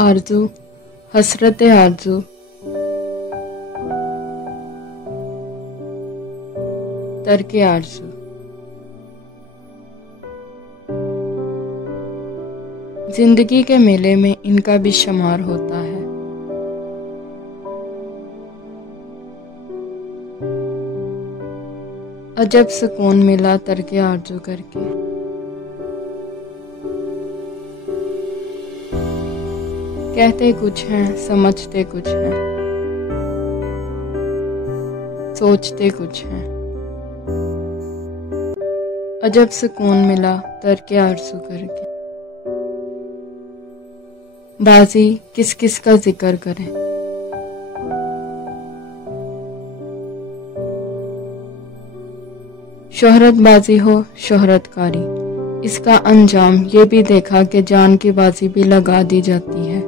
आरज़ू, हसरत आरज़ू। तर्क आरज़ू। जिंदगी के मेले में इनका भी शुमार होता है। अजब सुकून मिला तर्क आरज़ू करके। कहते कुछ हैं, समझते कुछ हैं, सोचते कुछ हैं। अजब सुकून मिला तर्क आरज़ू करके। बाजी किस किस का जिक्र करें। शोहरत बाजी हो शोहरतकारी, इसका अंजाम ये भी देखा कि जान की बाजी भी लगा दी जाती है।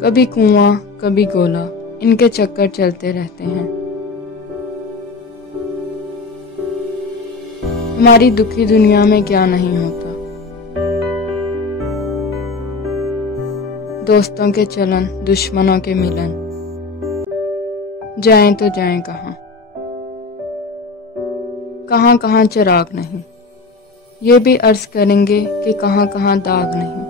कभी कुआं कभी गोला, इनके चक्कर चलते रहते हैं। हमारी दुखी दुनिया में क्या नहीं होता। दोस्तों के चलन, दुश्मनों के मिलन, जाएं तो जाएं कहाँ। कहाँ कहाँ चिराग नहीं, ये भी अर्ज करेंगे कि कहाँ कहाँ दाग नहीं।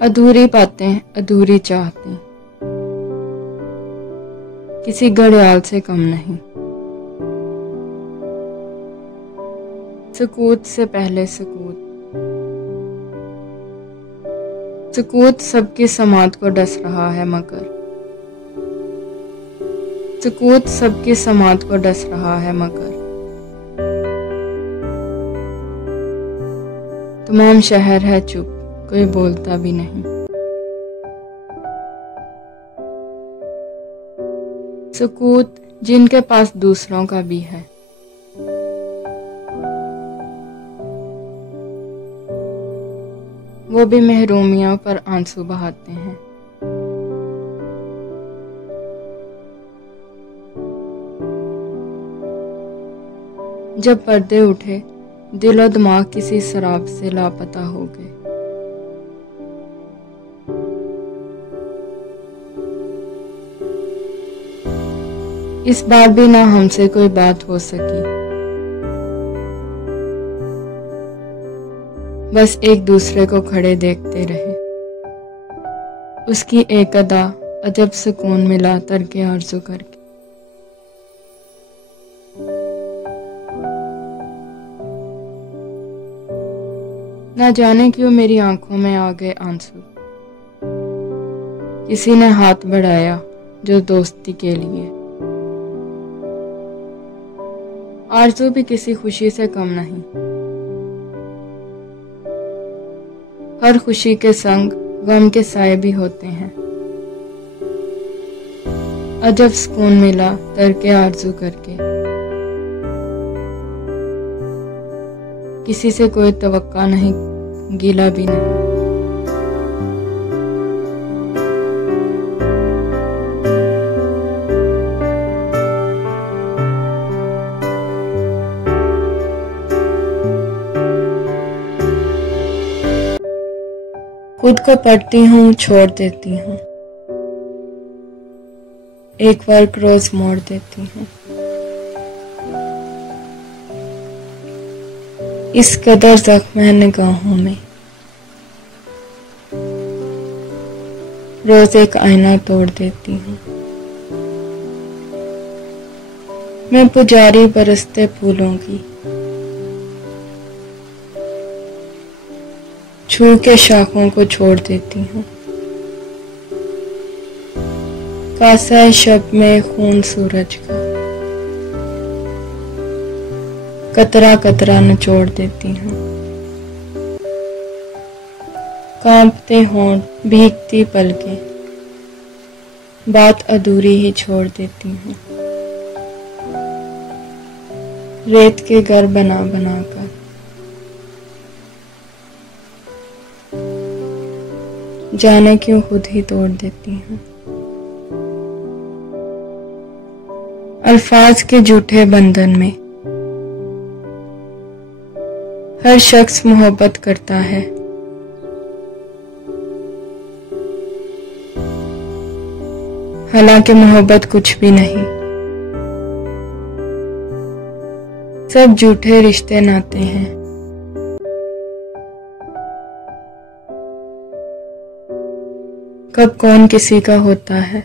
अधूरी बातें अधूरी चाहतें, किसी घड़ियाल से कम नहीं। सुकूत से पहले सुकूत, सुकूत सबकी समात को डस रहा है मगर। सुकूत सबकी समात को डस रहा है मगर। तमाम शहर है चुप, कोई बोलता भी नहीं। सुकूत जिनके पास दूसरों का भी है। वो भी महरूमियों पर आंसू बहाते हैं। जब पर्दे उठे, दिलो दिमाग किसी शराब से लापता हो गए। इस बार भी ना हमसे कोई बात हो सकी, बस एक दूसरे को खड़े देखते रहे। उसकी एक अदा, अजब सुकून मिला तर्क आरज़ू करके। ना जाने क्यों मेरी आंखों में आ गए आंसू। किसी ने हाथ बढ़ाया जो दोस्ती के लिए। आरज़ू भी किसी खुशी से कम नहीं। हर खुशी के संग गम के साए भी होते हैं। अजब सुकून मिला तर्क आरज़ू करके। किसी से कोई तवक्का नहीं, गिला भी नहीं। खुद को पढ़ती हूँ, छोड़ देती हूँ, एक वर्क रोज मोड़ देती हूँ। इस कदर जख्म है निगाहों में, रोज एक आईना तोड़ देती हूँ। मैं पुजारी बरसते फूलों की, छू के शाखों को छोड़ देती हूँ। कासा शब में खून सूरज का, कतरा कतरा निचोड़ देती हूँ। कांपते होंठ, भीगती पलकें, बात अधूरी ही छोड़ देती हूँ। रेत के घर बना बना कर जाने क्यों खुद ही तोड़ देती हूँ। अल्फाज के झूठे बंधन में हर शख्स मोहब्बत करता है, हालांकि मोहब्बत कुछ भी नहीं। सब झूठे रिश्ते नाते हैं। कब कौन किसी का होता है,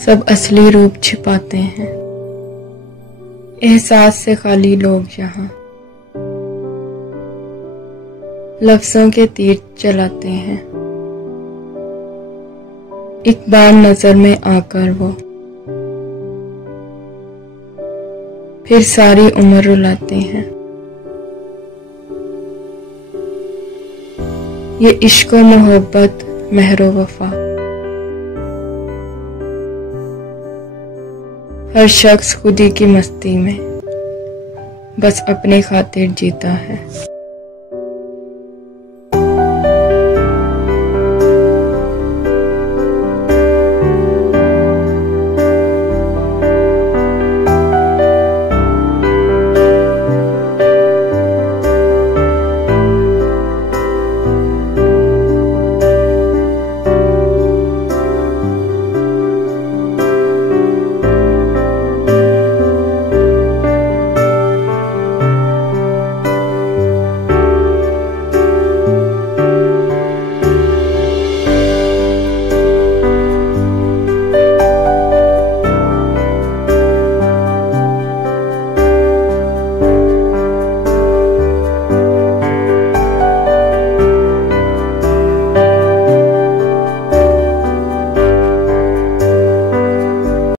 सब असली रूप छिपाते हैं। एहसास से खाली लोग यहाँ लफ्जों के तीर चलाते हैं। एक बार नजर में आकर वो फिर सारी उम्र रुलाते हैं। ये इश्क व मोहब्बत, महरो वफा, हर शख्स खुदी की मस्ती में बस अपने खातिर जीता है।